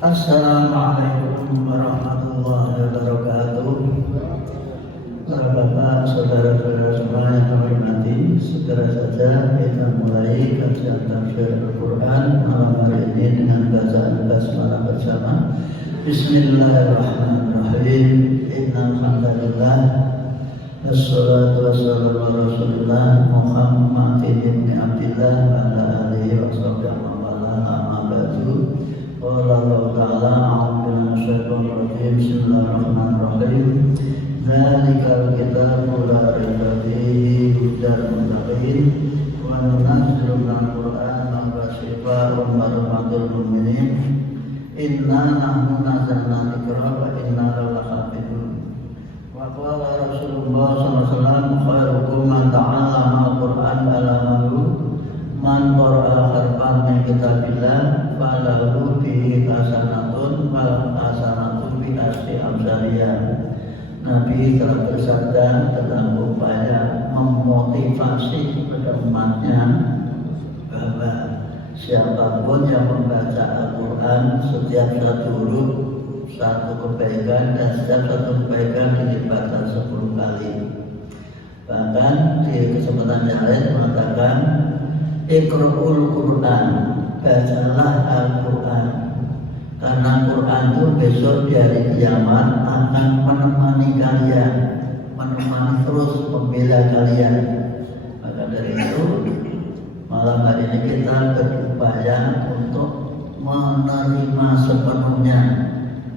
Assalamualaikum warahmatullahi wabarakatuh. Para bapak, saudara-saudara semua yang kami hormati, segera saja kita mulai kajian tafsir Al-Quran malam hari ini dengan bacaan basmalah bersama. Bismillahirrahmanirrahim. Innal hamdalillah wassalatu wassalamu ala Rasulillah Muhammadin ibn Abdillah wa ala alihi wa sahbihi wa man amma ba'du. Qala Allah ta'ala a'udzu minasyaitonir rajim. Bismillahirrahmanirrahim. Dzalikal kitabu la raiba fihi hudan lil muttaqin wa nunazzilu minal qur'ani ma huwa shifaa'un wa rahmatul lil mu'minin. Inna nahnu nazzalna dzikra wa inna lahu lahafizun. Wa qala Rasulullah sallallahu alaihi wasallam khairukum man ta'allama al-Qur'an wa 'allamahu man qara'a harfan min kitabillah falahu bihi hasanatun wal hasanatu bi asri amsaliyah. Nabi telah bersabda dalam upaya memotivasi kepada umatnya bahwa siapapun yang membaca Al-Quran setiap satu huruf satu kebaikan, dan setiap satu kebaikan dilipatkan 10 kali. Bahkan di kesempatan yang lain mengatakan Iqra'ul Quran, bacalah Al-Quran, karena Quran itu besok di hari kiamat akan menemani kalian, menemani terus membela kalian. Maka dari itu malam hari ini kita berupaya untuk menerima sepenuhnya,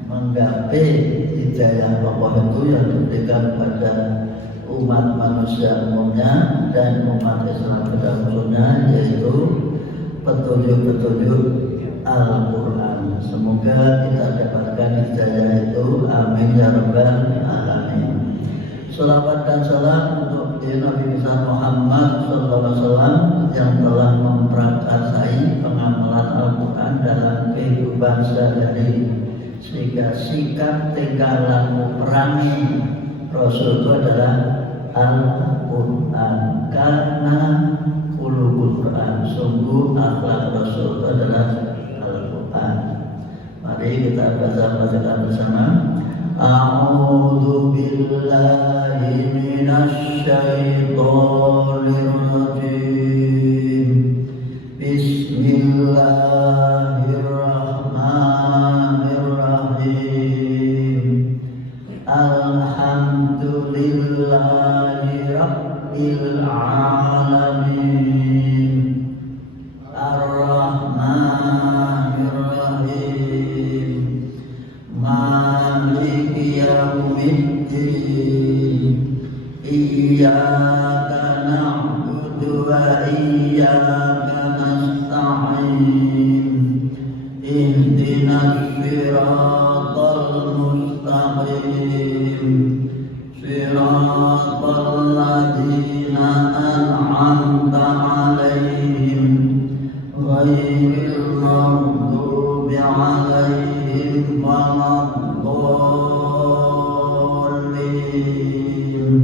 menggapai hidayah Allah itu yang diberikan pada umat manusia umumnya dan umat Islam pada khususnya, yaitu petunjuk-petunjuk Al-Quran. Semoga kita dapatkan hidayah itu, amin ya rabbal alamin. Salawat dan salam untuk Nabi besar Muhammad SAW yang telah memprakarsai pengamalan Al-Quran dalam kehidupan sehari-hari, sehingga sikap tingkah laku perangi Rasul itu adalah Al-Quran. Karena qulubul Quran, sungguh akhlak Rasul itu adalah Al-Quran. Mari kita baca bersama. A'udzu billahi minasy syaithanir rajim. Bismillahirrahmanirrahim. Alhamdulillahi rabbil alamin. Ar-Rahmanir Rahim. Maliki yaumiddin. Iyyaka na'budu wa iyyaka nasta'in. Ihdinas siratal mustaqim. Siratal ladzina an'amta 'alaihim ghairil maghdubi 'alaihim waladdallin.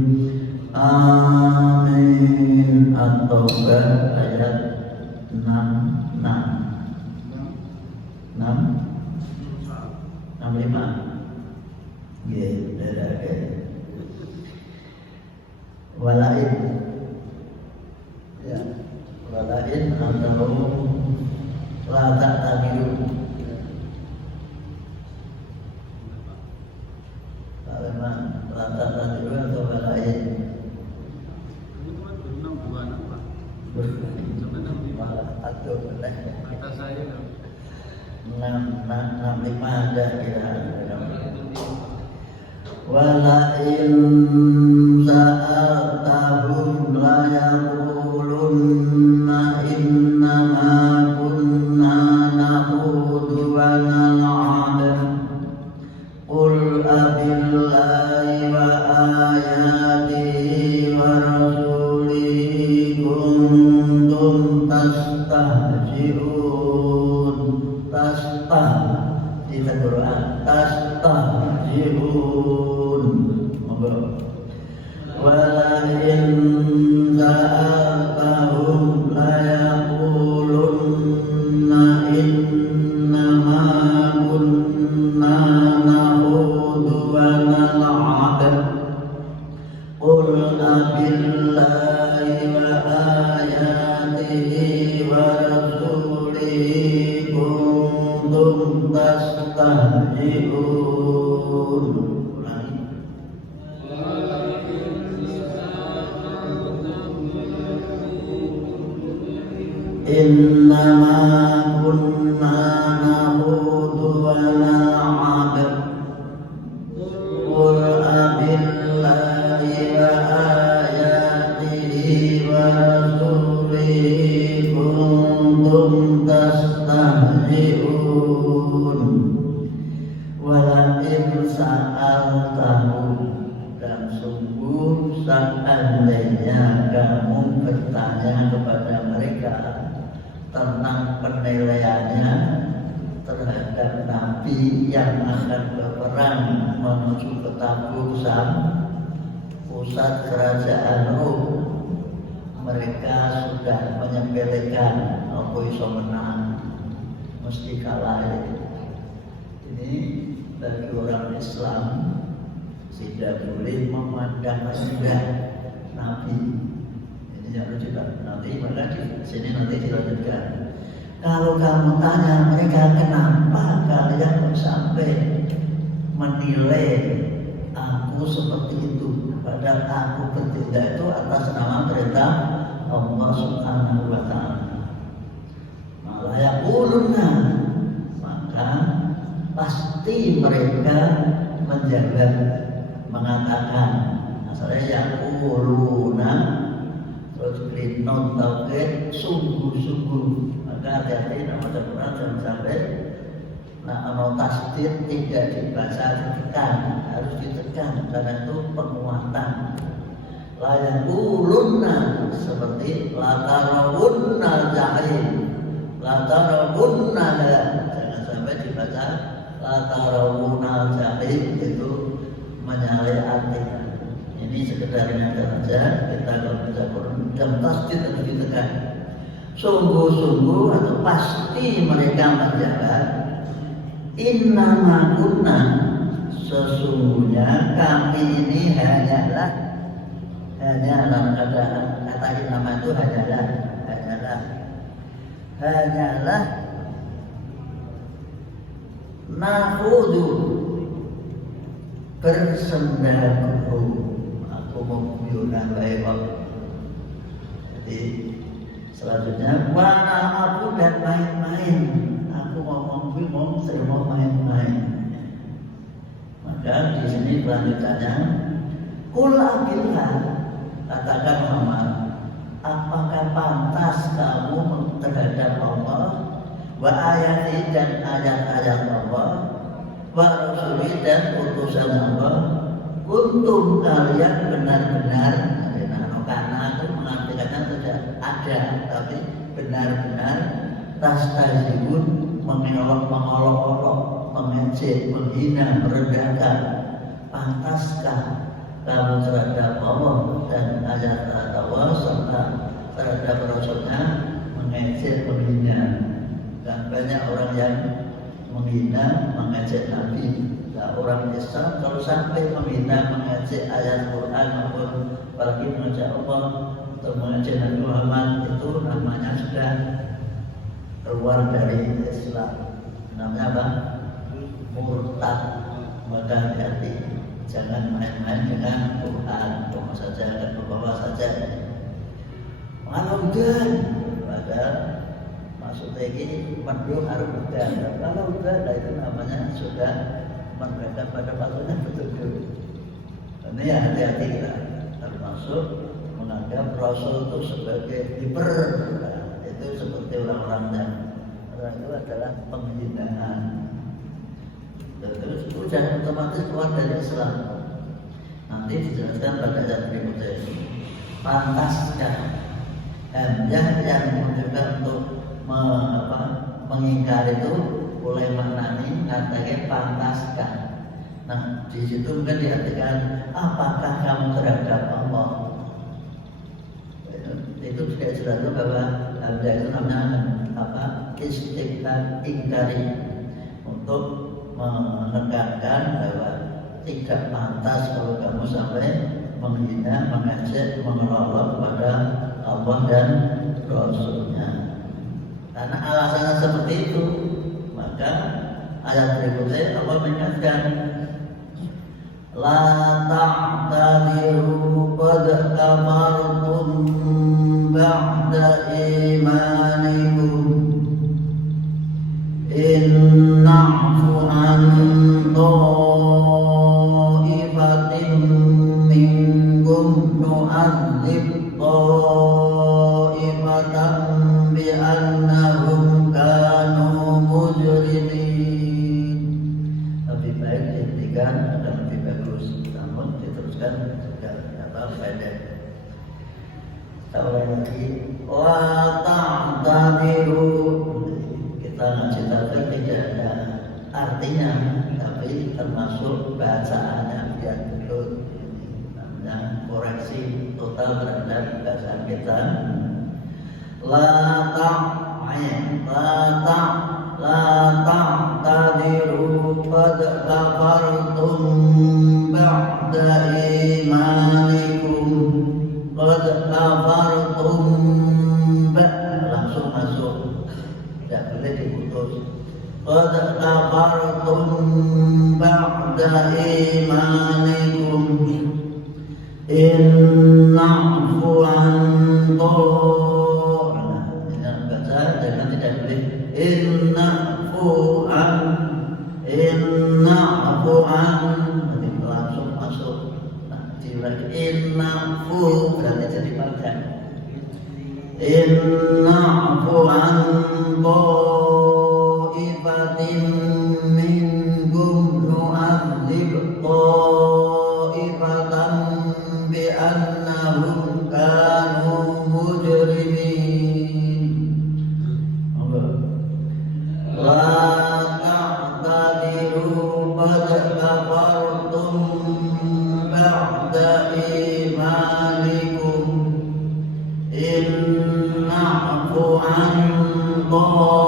Amin. At-Taubah ayat 65. Ya, walain, ya, walain atau latak tabiru. Kalimat latak tabiru atau walain. Atau kata saya 65 ada kira-kira. Walain sa'atahum la yaqulunna innama kunna nakhudhu wa nal'ab. Qul abillahi wa ayatihi wa rasulihi kuntum tastahzi'un. Di Al-Quran tastahzi'un. Walain sa'atahum la yaqulunna innama kunna tastahzi'un. Innama kunna nahudu wa na'ab qul abillahi wa ayatihi wa rasulihi kuntum tastahzi'un. Walakin sa'altahu, dan sungguh seandainya kamu bertanya kepada mereka tentang penilaiannya terhadap Nabi yang akan berperang menuju ke Tabuk, pusat kerajaan Rom, mereka sudah menyepelekan apa iso menang, mesti kalah. Ini bagi orang Islam tidak boleh memandang rendah Nabi. Harus juga nanti, maka di sini nanti dilanjutkan. Kalau kamu tanya mereka kenapa kalian sampai menilai aku seperti itu, padahal aku bertindak itu atas nama perintah Allah Subhanahu wa Ta'ala. Malah yaquluna, maka pasti mereka menjaga mengatakan, asalnya yaquluna terus non tauhid sungguh-sungguh. Maka hati-hati nama Al-Quran jangan sampai nama tasdid tidak dibaca ditekan, harus ditekan karena itu penguatan. Layan ulunna seperti latarawunna jahil, latarawunna, jangan sampai dibaca latarawunna jahil, itu menyalahi arti. Ini sekedarnya saja, kita kalau baca Quran dan tasdid harus ditekan. Sungguh-sungguh atau pasti mereka menjaga. Innama kunna, sesungguhnya kami ini hanyalah kata innama itu hanyalah nahudu, bersendaguru. Aku mengguyurkan baik waktu. Jadi selanjutnya mana aku dan main-main. Aku mau main-main. Maka di sini kelanjutannya, qul abillah, katakan Muhammad, apakah pantas kamu terhadap Allah, wa ayati dan ayat-ayat Allah, wa rasuli dan utusan Allah, kuntum kalian benar-benar, karena itu mengartikannya tidak ada, tapi benar-benar tastahzi'un, mengolok-olok, mengejek, menghina, merendahkan. Pantaskah kamu terhadap Allah dan ayat-ayat Allah serta terhadap Rasulnya mengejek, menghina? Dan banyak orang yang menghina, mengejek Nabi. Nah, orang Islam kalau sampai menghina, mengejek ayat Quran maupun apalagi mengejek Allah atau mengejek Nabi Muhammad, itu namanya sudah keluar dari Islam. Namanya apa? Murtad. Maka hati-hati, jangan main-main dengan Quran, cuma saja dan berbawa saja. Kalau udah, padahal maksudnya ini mendung harus udah. Kalau udah, itu namanya sudah menghadap pada patutnya betul-betul. Ini ya hati-hati kita, termasuk menganggap Rasul itu sebagai hiper. Itu seperti orang-orang itu adalah penghinaan. Terus itu jangan otomatis keluar dari Islam. Nanti dijelaskan pada ayat berikutnya ini. Pantaskah yang menunjukkan untuk mengingkari itu mulai maknani katanya pantaskah. Nah di situ mungkin diartikan apakah kamu terhadap Allah. Itu juga jelas bahwa hamzah itu namanya istiqlal ingkari, untuk menekankan bahwa tidak pantas kalau kamu sampai menghina, mengejek, mengelolok kepada Allah dan Rasulnya. Karena alasannya seperti itu, maka ayat berikutnya Allah mengingatkan la ta'tadiru qad kafartum ba'da imanikum in na'fu an ta'ifatin minkum nu'adzib ta'ifatan bi'annahum kanu mujrimin. Lebih baik dihentikan dan lebih bagus, namun diteruskan tidak pendek. Kita ulangi lagi, wa ta'tadiru. Kita ngaji tafsir tidak ada artinya, tapi termasuk bacaannya biar betul. Namanya koreksi total terhadap bacaan kita. La ta'tadiru qad kafartum ba'da imanikum. Qad kafartum langsung masuk, tidak boleh diputus. Qad kafartum ba'da imanikum in na'fu an baca jangan tidak boleh in na'fu nanti langsung masuk. Nah, lagi in na'fu berarti jadi panjang. In na'fu an ta'ifatin minkum nu'adzib ta'ifatan bi'annahum kanu mujrimin. La ta'tadiru qad kafartum ba'da imanikum in na'fu an ta'ifatin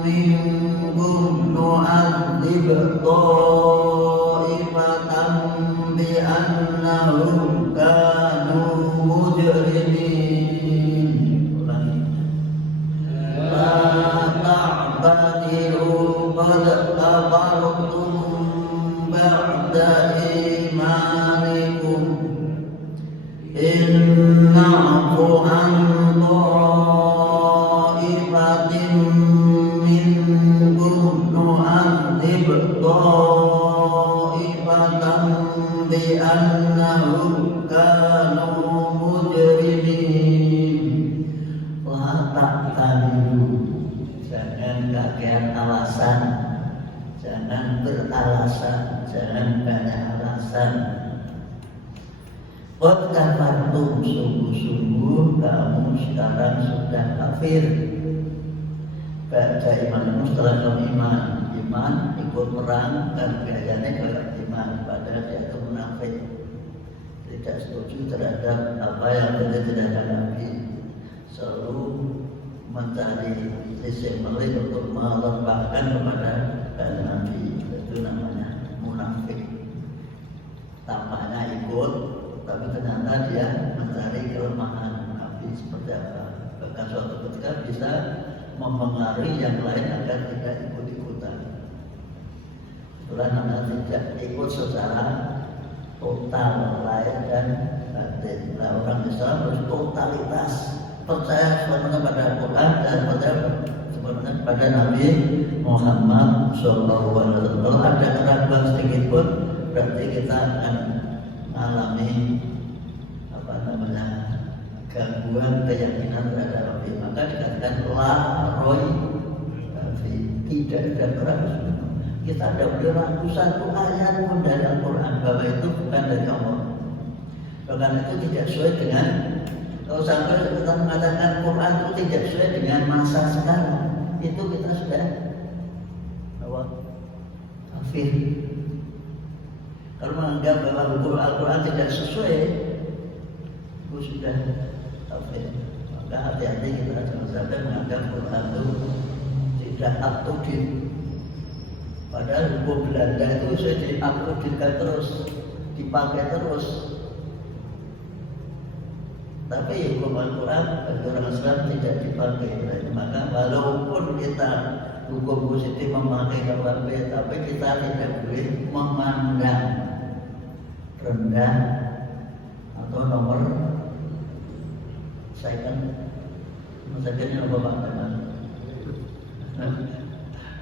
minkum nu'adzib ta'ifatan bi'annahum kanu mujrimin. La ta'tadiru qad kafartum ba'da imanikum in na'fu an ta'ifatin minkum nu'adzib ta'ifatan bi'annahum kanu mujrimin. La ta'tadiru, jangan kakean alasan, jangan beralasan, jangan banyak alasan. Qad kafartum, sungguh-sungguh kamu sekarang sudah kafir. Baca iman setelah kamu iman ikut perang dan biayanya kayak iman, padahal dia itu munafik, tidak setuju terhadap apa yang terjadi terhadap Nabi, selalu mencari sisi melih untuk melembahkan kepada Nabi. Itu namanya munafik. Tampaknya ikut, tapi ternyata dia mencari kelemahan Nabi seperti apa. Bahkan suatu ketika bisa mempengaruhi yang lain agar tidak ikut-ikutan. Itulah namanya tidak ikut secara total, lahir dan batin. Nah, orang Islam harus totalitas, percaya sepenuhnya pada Al-Quran dan percaya sepenuhnya pada Nabi Muhammad SAW. Kalau ada keraguan sedikit pun, berarti kita akan mengalami gangguan keyakinan terhadap Nabi. Maka dikatakan la roy, tidak ada keraguan. Kita tidak boleh ragu satu ayat pun dari Al-Quran bahwa itu bukan dari Allah. Bahkan itu tidak sesuai dengan, kalau sampai kita mengatakan Quran itu tidak sesuai dengan masa sekarang, itu kita sudah kafir. Kalau menganggap bahwa hukum Al-Quran tidak sesuai, itu sudah kafir. Maka hati-hati kita jangan sampai menganggap Quran itu tidak up to date. Padahal hukum Belanda itu sudah diuploadkan terus, dipakai terus. Tapi hukum Al-Quran bagi orang Islam tidak dipakai. Maka walaupun kita hukum positif memakai KUHP, tapi kita tidak boleh memandang rendah atau nomor second apa Pak?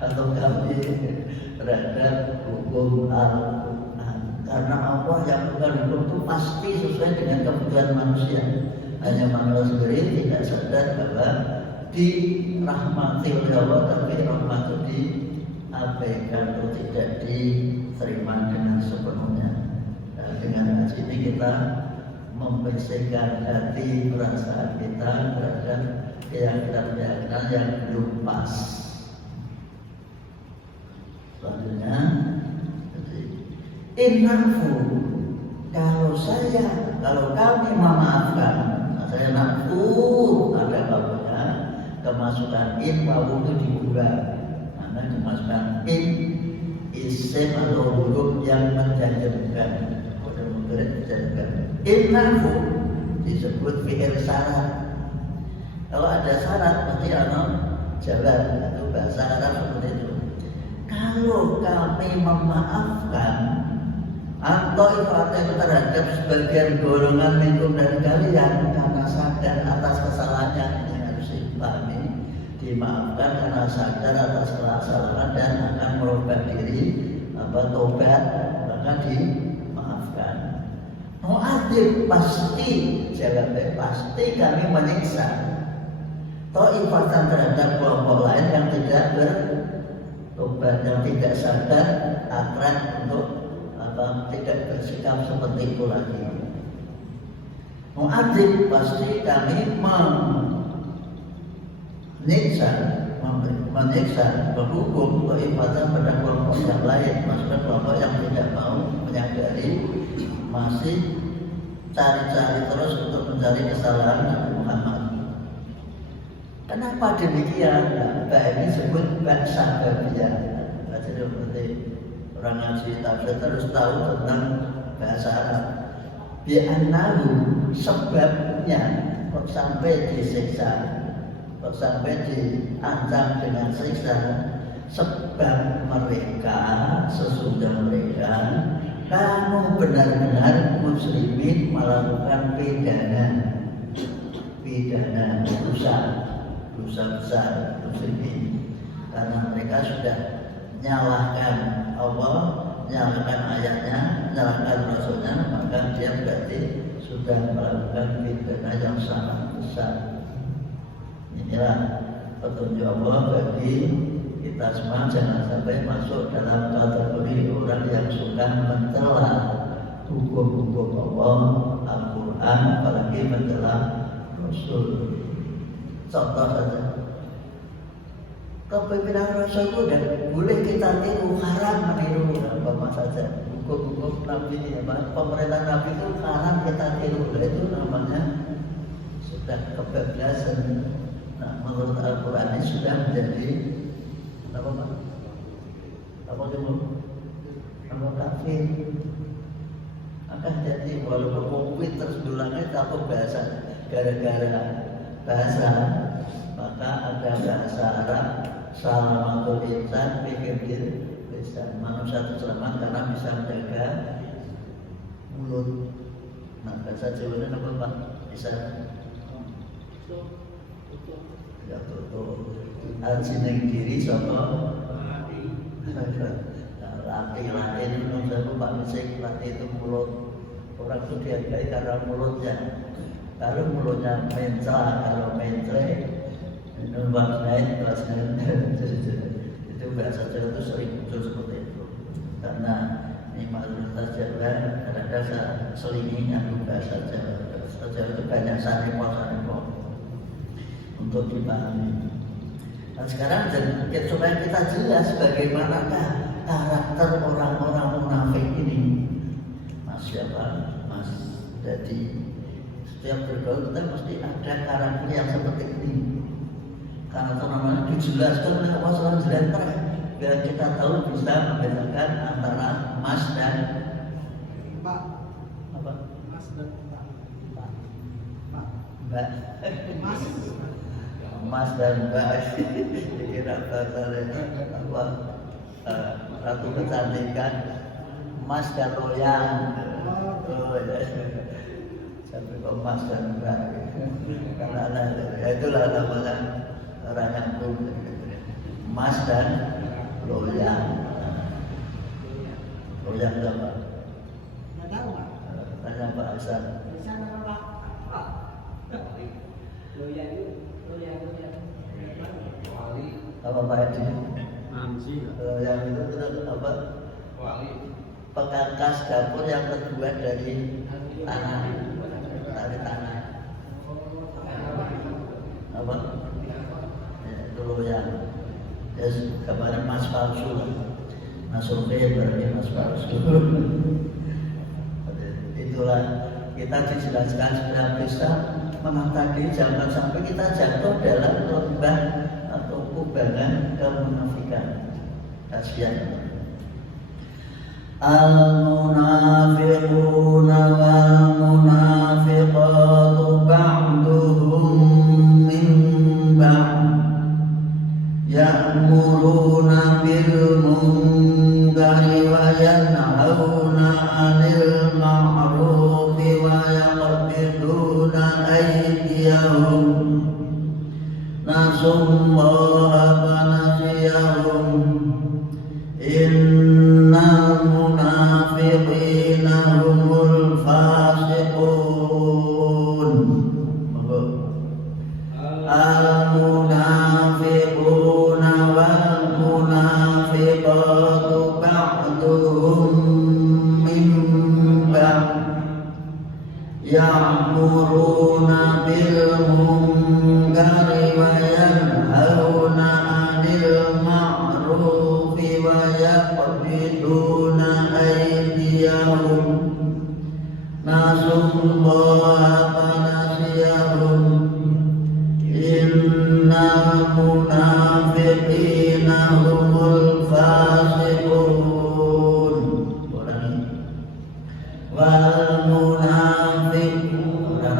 Atau kami terhadap hukum Al-Quran. Karena Allah yang bukan hukum itu pasti sesuai dengan kebutuhan manusia. Hanya manusia sendiri tidak sadar bahwa dirahmati oleh Allah, tapi rahmat itu diabaikan atau tidak diterima dengan sepenuhnya. Nah, dengan haji ini kita membersihkan hati perasaan kita terhadap keyakinan yang belum pas. Selanjutnya, innafu, kalau kami memaafkan, saya nafsu ada bapaknya kemasukan in wawu itu dibuka, karena kemasukan in isim atau huruf yang menjadikan innafu disebut fi'il syarat. Kalau ada syarat mesti ada jawab, itu bahasa Arab seperti itu. Kalau kami memaafkan atau ibadah terhadap sebagian golongan minum dari kalian karena sadar atas kesalahannya, yang harus dipahami, dimaafkan karena sadar atas kesalahan dan akan merubah diri, tobat, maka dimaafkan. Mu'adzib pasti, jawabnya pasti kami menyiksa. Ta'ifatan terhadap kelompok lain yang tidak bertobat, yang tidak sadar akan untuk tidak bersikap seperti itu lagi. Mu'adzib pasti kami menyiksa berhukum ta'ifatan pada kelompok yang lain, maksudnya kelompok yang tidak mau menyadari, masih cari-cari terus untuk mencari kesalahan Nabi Muhammad. Kenapa demikian? Nah, ini disebut bahasa Arabia. Berarti seperti orang ngaji tafsir terus tahu tentang bahasa Arab. Bi'annahu, sebabnya kok sampai disiksa, kok sampai diancam dengan siksa, sebab mereka, sesudah mereka kamu benar-benar muslimin melakukan pidana dosa besar muslimin, karena mereka sudah menyalahkan Allah, menyalahkan ayatnya, menyalahkan Rasulnya, maka dia berarti sudah melakukan pidana yang sangat besar. Inilah petunjuk Allah bagi kita semua, jangan sampai masuk dalam kategori orang yang suka mencela hukum-hukum Allah, Al-Quran, apalagi mencela Rasul. Contoh saja, kepemimpinan Rasul itu dan boleh kita tiru, haram meniru apa saja. Hukum-hukum Nabi, pemerintah Nabi itu haram kita tiru, itu namanya sudah kebablasan. Nah, menurut Al-Quran ini sudah menjadi apa Pak? Apa dulu? Apa kafir? Akan jadi walaupun mungkin terus bilangnya takut bahasa, gara-gara bahasa, maka ada bahasa Arab salamatul insan fikir bisa manusia itu selamat karena bisa menjaga mulut. Nah, bahasa Jawa ini apa Pak? Bisa ya tutup al-sineng diri sama latih itu menurut Pak Misik, latih itu mulut. Orang itu dihargai karena mulutnya. Kalau mulutnya mencela, kalau mentre numbang naik itu bahasa Jawa itu sering muncul seperti itu. Karena ini mayoritas Jawa kadang-kadang selingi nyambung bahasa Jawa. Bahasa Jawa itu banyak sanipol untuk dipahami. Nah, sekarang supaya kita jelas bagaimanakah karakter orang-orang munafik ini. Mas siapa? Mas. Jadi setiap bergaul kita mesti ada karakter yang seperti ini. Karena itu namanya dijelaskan oleh Allah SWT biar kita tahu bisa membedakan antara Mas dan Pak. Apa? Mas dan Pak. Mbak. Mas dan Mbak. Dikira apa? Ratu kecantikan. Mas dan Loyang. Oh ya. Sampai kok Mas dan Mbak. Karena itulah namanya orang yang belum. Mas dan Loyang. Loyang apa? Nggak tahu Pak. Tanya Pak Hasan. Di sana Pak. Loyang. Apa Pak Edi? Loyang itu apa? Perkakas dapur yang terbuat dari tanah. Apa? Ya, itu loyang. Ya, kemarin Mas palsu. Mas Sofi berarti Mas palsu. Itulah kita dijelaskan supaya bisa mengatasi jangan sampai kita jatuh dalam lembah atau kubangan kemunafikan. Kasihan. Al-munafiquna wal-munafiqatu ba'duhum min ba'd ya'muruna bil munkari wa yanhauna 'anil ma'rufi wa yaqbiduna aydiyahum nasullaha fa nasiyahum innal munafiqina humul fasiqun. Al-munafiquna wal munafiqatu ba'duhum min ba'd ya'muruna bil munkari wa yanhauna 'anil ma'rufi wa yaqbiduna aydiyahum nasullaha fa nasiyahum innal munafiqina humul fasiqun. Wal munafiquna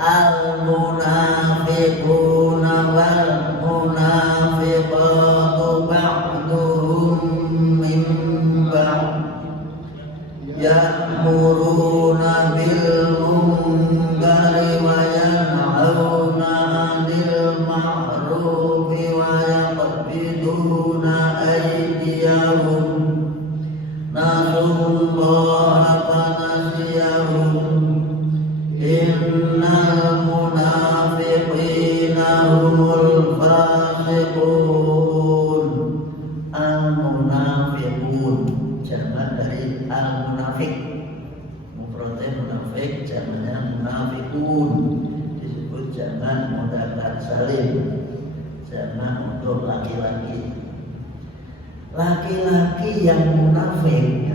al-munafiquna wal munafiqatu ba'duhum min ba'd ya'muruna bil munkari wa yanhauna 'anil ma'rufi wa yaqbiduna aydiyahum nasullaha fa nasiyahum innal munafiqina humul fasiqun. Al-munafiqun jamak dari al-munafiq. Mufradnya munafik, jamaknya munafiqun. Disebut jamak mudzakkar salim. Jamak untuk laki-laki. Laki-laki yang munafik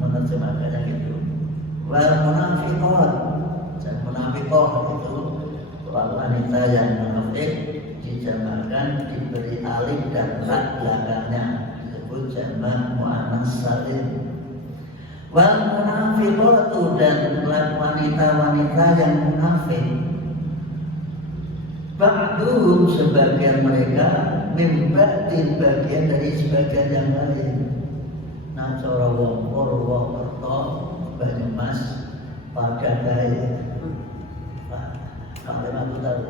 menerjemahkannya gitu. Wal munafiqat dan munafiqah itu wanita yang munafik dijamakkan diberi alif dan rak belakangnya disebut jamak muannats salim. Wal munafiqatu dan wanita-wanita yang munafik ba'duhum sebagian mereka min ba'din bagian dari sebagian yang lain. Nah cara wong Purwokerto Banyumas pada baik Pak aku tahu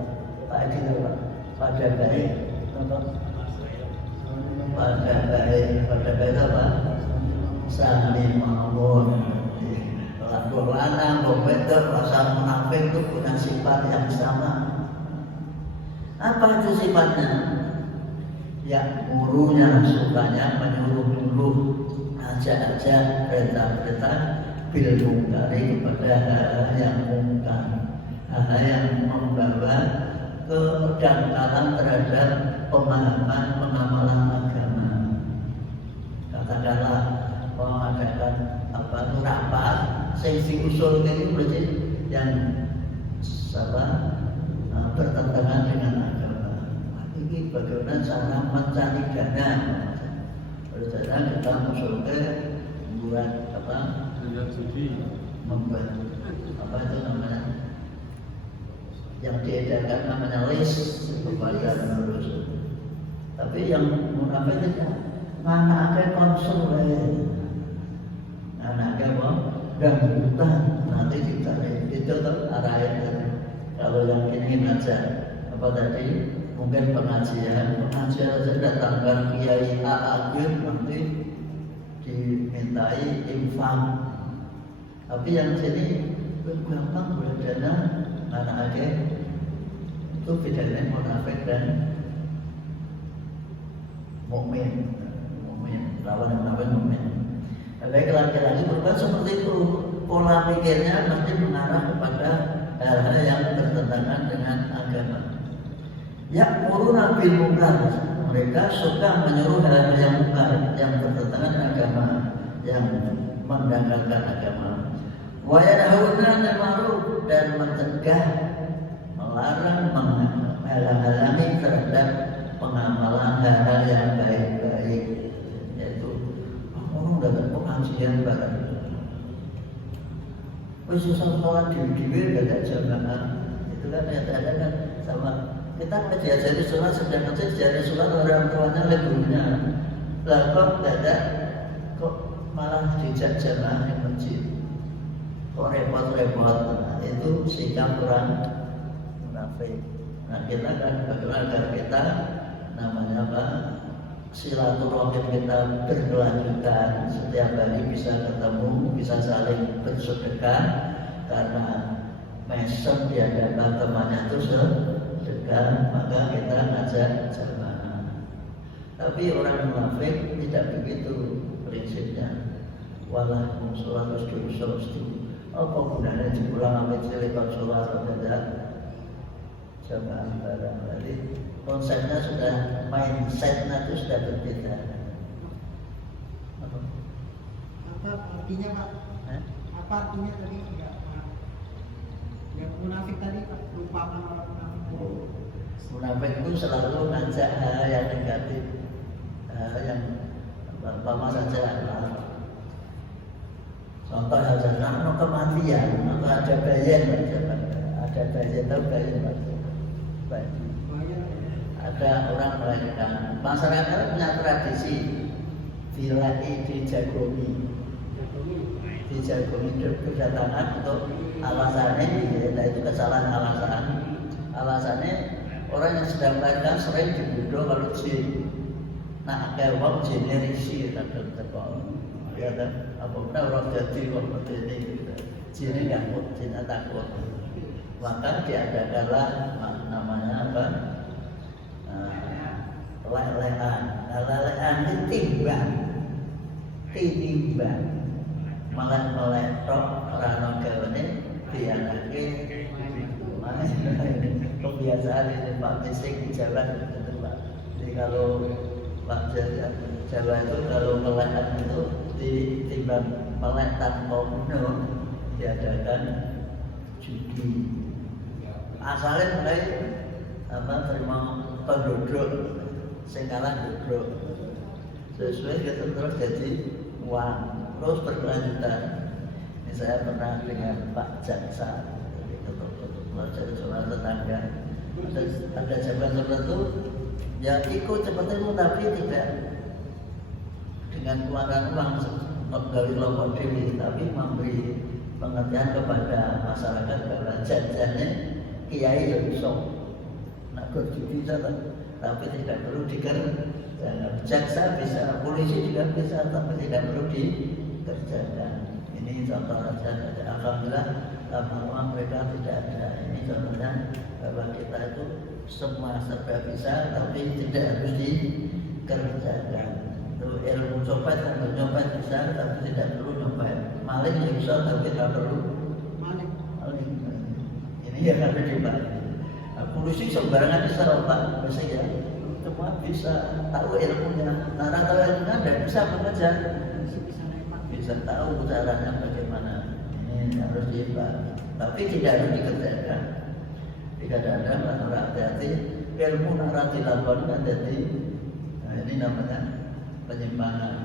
Pak Edi tahu Pak pada baik pada baik apa sami mawon laku lanang betul rasa munafik itu punya sifat yang sama. Apa itu sifatnya? Ya gurunya sukanya menyuruh-nyuruh ajak-ajak perintah-perintah bil munkari kepada hal yang mungkar, hal yang membawa kedangkalan terhadap pemahaman pengamalan agama. Katakanlah mengadakan rapat sing diusul ini berarti yang bertentangan dengan agama. Ini bagaimana cara mencari dana? Bagaimana kita usulkan buat membuat apa itu namanya yang diedarkan namanya list kepada penerus. Tapi yang munafik tidak, anaknya konsumen, anaknya apa? Ganggutan, nanti dicari itu tuh arahnya. Kalau yang ini ngajak apa tadi? Mungkin pengajian saja datangkan Kiai A'agil nanti dimintai infak. Tapi yang sini gampang boleh dana anak itu bedanya munafik dan mukmin. Lawan yang namanya mukmin. Baik, laki-laki berbuat seperti itu, pola pikirnya pasti mengarah kepada hal-hal yang bertentangan dengan agama. Ya'muruna bil munkar, mereka suka menyuruh hal-hal yang munkar, yang bertentangan dengan agama, yang mendanggalkan agama. Wa yanhauna 'anil ma'ruf, dan mencegah, melarang, menghalang-halangi terhadap pengamalan hal-hal yang baik-baik, yaitu orang dapat pengajian bareng. Wis susah sholat di gak jamaah, itu kan ada kan sama kita diajari sholat, sedang diajari sholat orang tuanya legunya, lah kok tidak, kok malah dijak jamaah di masjid, kok repot-repot. Nah, itu sikap orang munafik. Nah, kita kan bagaimana agar kita namanya apa, silaturahim kita berkelanjutan, setiap hari bisa ketemu, bisa saling bersedekah, karena mesem di hadapan temannya itu sedekah, maka kita ngajak jamaah. Tapi orang munafik tidak begitu prinsipnya. Walah sholat terus apa gunanya dipulang sampai cilik sholat tidak jamaah bareng. Jadi konsepnya sudah, mindsetnya itu sudah berbeda. Apa artinya Pak? Apa artinya tadi? Yang munafik tadi Pak, lupakan orang munafik. Munafik itu selalu ngajak hal yang negatif, hal yang pertama saja. Contoh saja, kalau kematian, atau ada bayan, ada bayan, tahu bayan? Ada orang melahirkan. Masyarakat punya tradisi dilai dijagomi kedatangan untuk alasannya, itu kesalahan alasannya orang yang sedang melahirkan sering dibodoh kalau jin. Nah, ada orang generisi kadang terkong, ya kan? Apabila orang jadi kok ini, jinnya nggak mau, jinnya takut. Maka diadakanlah namanya apa? Lelehan. Lelehan itu timbang, melek-melek rano gawane dianake. Kebiasaan ini Pak Bisik di Jawa itu Pak. Jadi kalau Pak Jawa itu kalau melehan itu ditimbang melek tanpa penuh, diadakan judi. Asalnya mulai terima penduduk, sing kalah duduk, sesuai gitu terus jadi uang, terus berkelanjutan. Ini saya pernah dengan Pak Jaksa, jadi soal tetangga, ada jabatan tertentu, ya ikut seperti itu tapi tidak dengan keluaran uang dari kelompok dewi, tapi memberi pengertian kepada masyarakat bahwa jajannya kiai yang bisa nak berjudi saja, tapi tidak perlu dikerjakan. Jaksa bisa, polisi juga bisa, tapi tidak perlu dikerjakan. Ini contoh saja. Alhamdulillah lama-lama mereka tidak ada. Ini contohnya bahwa kita itu semua serba bisa, tapi tidak harus dikerjakan. Itu ilmu copet, nyopet bisa, tapi tidak perlu nyopet. Maling bisa, tapi tidak perlu maling. Ini yang harus dibalik. Polisi sembarangan bisa Pak, bisa ya, semua bisa tahu ilmunya. Nah, tahu ilmunya dan bisa mengejar, bisa tahu caranya bagaimana. Ini harus dibalik, tapi tidak harus dikerjakan. Kadang-kadang orang hati-hati ilmu nara dilakukan jadi, nah ini namanya penyimpangan.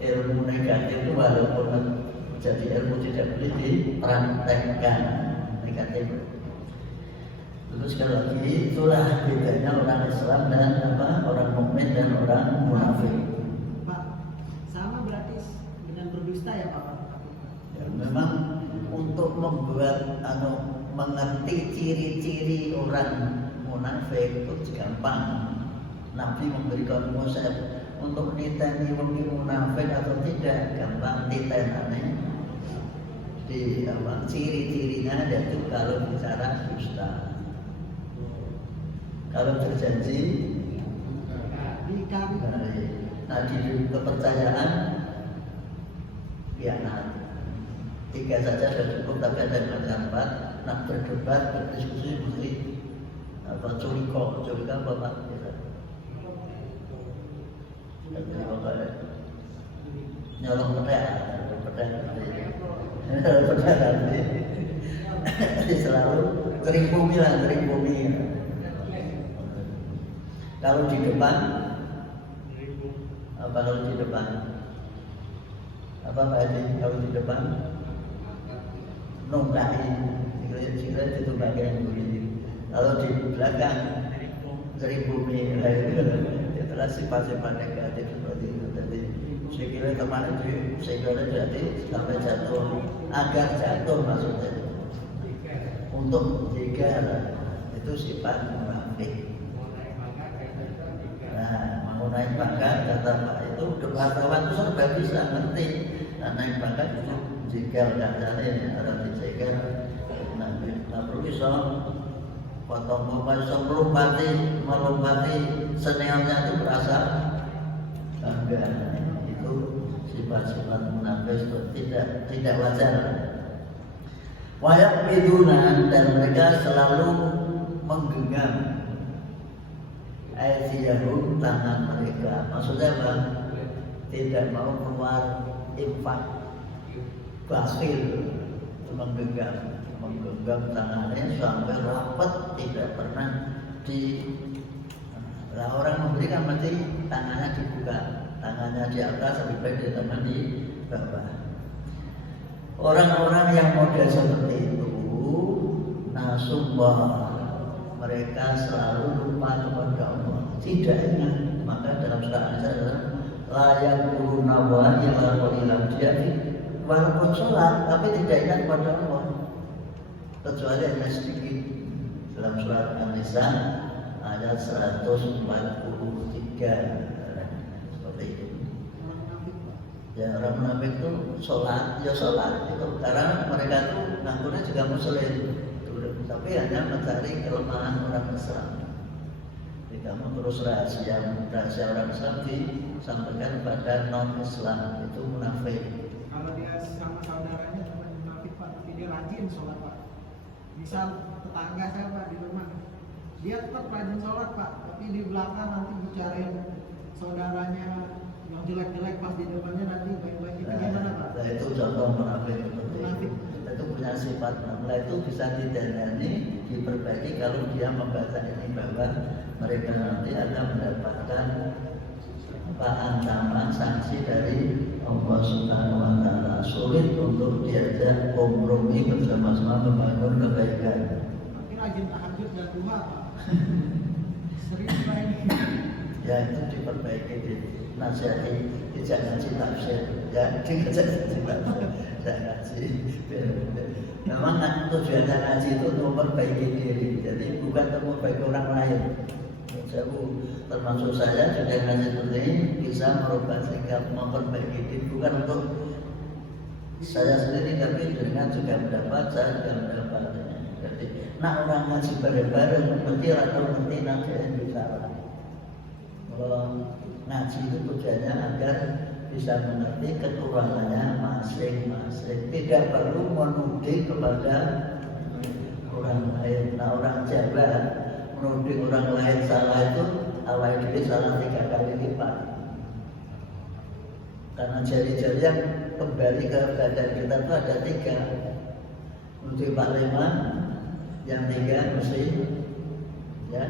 Ilmu negatif itu walaupun jadi ilmu tidak boleh dipraktekkan negatif. Terus sekali lagi itulah bedanya orang Islam dan orang mukmin dan orang munafik. Pak, sama berarti dengan berdusta ya Pak? Ya, memang untuk membuat mengerti ciri-ciri orang munafik itu gampang. Nabi memberikan konsep untuk niteni wong munafik atau tidak gampang titenane di ciri-cirinya yaitu kalau bicara dusta, kalau berjanji nah di kepercayaan khianat. 3 saja sudah cukup, tapi ada yang berdebat, nak berdebat, berdiskusi mesti curiga apa Pak? Nyolong petai nanti selalu kering bumi. Kalau di depan apa kalau di depan? Apa Pak Haji kalau di depan? Nongkai, siklet itu bagian bumi. Kalau di belakang kering bumi, itulah sifat-sifat negatif seperti itu. Jadi siklet teman itu siklet jadi sampai jatuh, agar jatuh maksudnya. Untuk menjaga itu sifat munafik. Nah, mau naik pangkat kata Pak itu wartawan itu serba bisa ngerti. Nah, naik pangkat itu jika katanya harus dijaga. Nah, perlu bisa potong bisa melompati seniornya itu berasa bangga. Itu sifat-sifat munafik tidak wajar. Wayak bidunan dan mereka selalu menggenggam aydiyahum tangan mereka. Maksudnya apa? Tidak mau keluar infak, bakhil, menggenggam tangannya sampai rapat, tidak pernah orang memberikan mesti tangannya dibuka, tangannya di atas lebih baik di tangan di bawah. Orang-orang yang model seperti itu nasubah, mereka selalu lupa kepada Allah, tidak ingat. Maka dalam surah An-Nisa adalah layak guru nawa yang lalu jadi walaupun sholat tapi tidak ingat kepada Allah, kecuali hanya sedikit. Dalam surah An-Nisa ayat 143 seperti itu. Ya, orang munafik itu sholat itu karena mereka itu ngakunya juga muslim, tapi hanya mencari kelemahan orang Islam. Jadi kamu terus rahasia orang Islam disampaikan kepada non Islam, itu munafik. Kalau dia sama saudaranya cuma munafik Pak, tapi dia rajin sholat Pak. Misal tetangga saya Pak di rumah, dia tetap rajin sholat Pak, tapi di belakang nanti bicarain saudaranya yang jelek-jelek, pas di depannya nanti baik-baik. Itu gimana Pak? Nah, itu contoh munafik seperti itu. Itu punya sifat munafik, itu bisa didandani, diperbaiki kalau dia membaca ini bahwa mereka nanti akan mendapatkan ancaman sanksi dari Allah Subhanahu wa Ta'ala. Sulit untuk diajak kompromi bersama-sama membangun kebaikan. Tapi rajin tahajud dan duha Pak. Sering lain. Ya itu diperbaiki, dinasihati, jangan ngaji tafsir, ya jangan ngaji. Memang tujuannya ngaji itu untuk memperbaiki diri, jadi bukan untuk memperbaiki orang lain. Termasuk saya juga ngaji seperti ini bisa merubah sikap, memperbaiki diri, bukan untuk saya sendiri, tapi dengan juga mendapat, saya juga mendapat. Jadi, nak orang ngaji bareng-bareng, berarti atau nanti yang bicara. Kalau ngaji itu tujuannya agar bisa mengerti kekurangannya masing-masing, tidak perlu menuding kepada orang lain. Nah, orang Jawa menuding orang lain salah itu awal diri salah 3 kali lipat, karena jari-jari yang kembali ke badan kita itu ada 3. Untuk Pak Leman yang 3 mesti ya,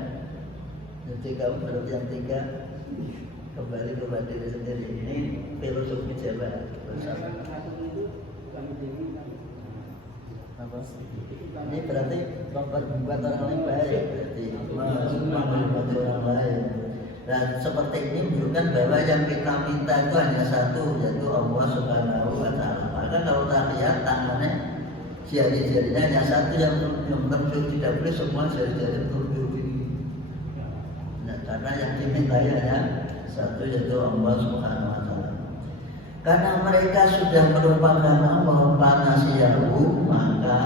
jadi kamu berarti yang 3 kembali kepada diri sendiri. Ini filosofi Jawa bersama. Apa? Ini berarti membuat orang lain baik, berarti membuat orang lain. Dan seperti ini menunjukkan bahwa yang kita minta itu hanya satu, yaitu Allah Subhanahu wa Ta'ala. Maka kalau tak lihat tangannya, jari-jarinya hanya satu yang menunjuk, tidak boleh semua jari-jari menunjuk ini. Nah, karena yang dimintai hanya satu, yaitu Allah Subhanahu wa Ta'ala. Karena mereka sudah melupakan Allah panasiyahu, maka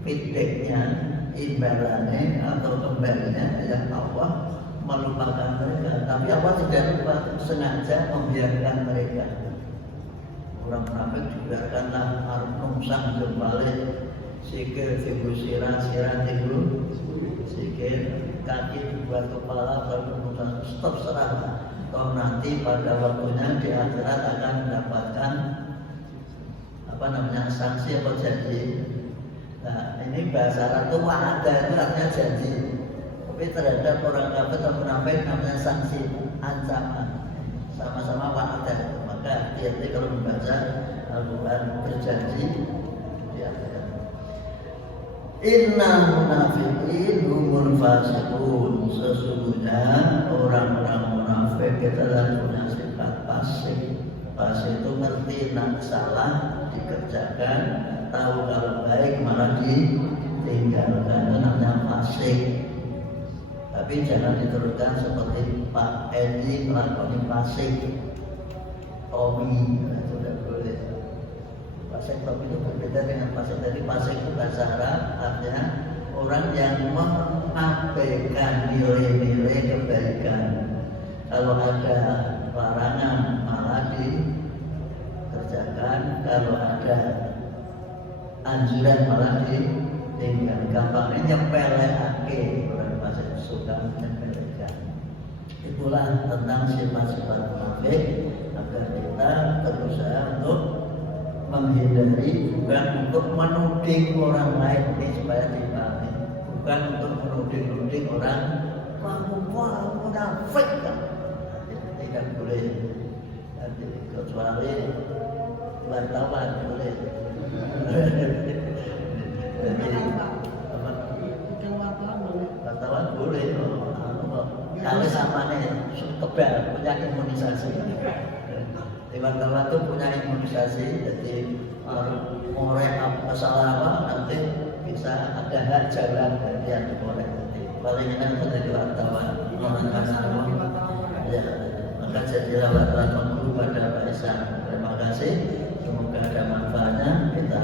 feedbacknya, imbalannya atau kembalinya ya Allah melupakan mereka. Tapi Allah tidak lupa, sengaja membiarkan mereka. Orang munafik dibiarkanlah arep nungsang jembale, sikil tibu sirah tibu sikil, kaki dibuat kepala, lalu nungsang stop serah. Toh nanti pada waktunya di akhirat akan mendapatkan sanksi atau janji. Nah, ini bahasa Arab itu wa'ada itu artinya janji. Tapi terhadap orang kafir atau munafik namanya sanksi, ancaman. Sama-sama wa'ada. Maka hati-hati kalau membaca Al-Quran berjanji di akhirat. Innal munafiqin humul fasiqun. Sesungguhnya orang-orang munafik kita dan punya sifat fasik. Fasik itu ngerti nak salah dikerjakan, tahu kalau baik malah ditinggalkan. Itu namanya fasik. Tapi jangan diteruskan seperti Pak Edi melakukan fasik. Tommy itu tidak boleh. Fasik Tommy itu berbeda dengan fasik. Jadi fasik itu bahasa Arab artinya orang yang mengabaikan nilai-nilai kebaikan. Kalau ada larangan malah dikerjakan, kalau ada anjuran malah ditinggalkan. Gampangnya nyepeleake, orang fasik suka menyepelekan. Itulah tentang sifat-sifat munafik, agar kita berusaha untuk menghindari, bukan untuk menuding orang lain ini supaya dipahami, bukan untuk menuding orang kamu munafik, tidak boleh. Kecuali wartawan boleh. Jadi wartawan boleh. Kalau samanya kebal punya imunisasi. Wartawan itu punya imunisasi, jadi ngorek masalah apa nanti bisa ada hak jalan yang dikorek. Paling enak itu dari wartawan, ya. Maka jadilah wartawan guru pada Pak Isan. Terima kasih, semoga ada manfaatnya. Kita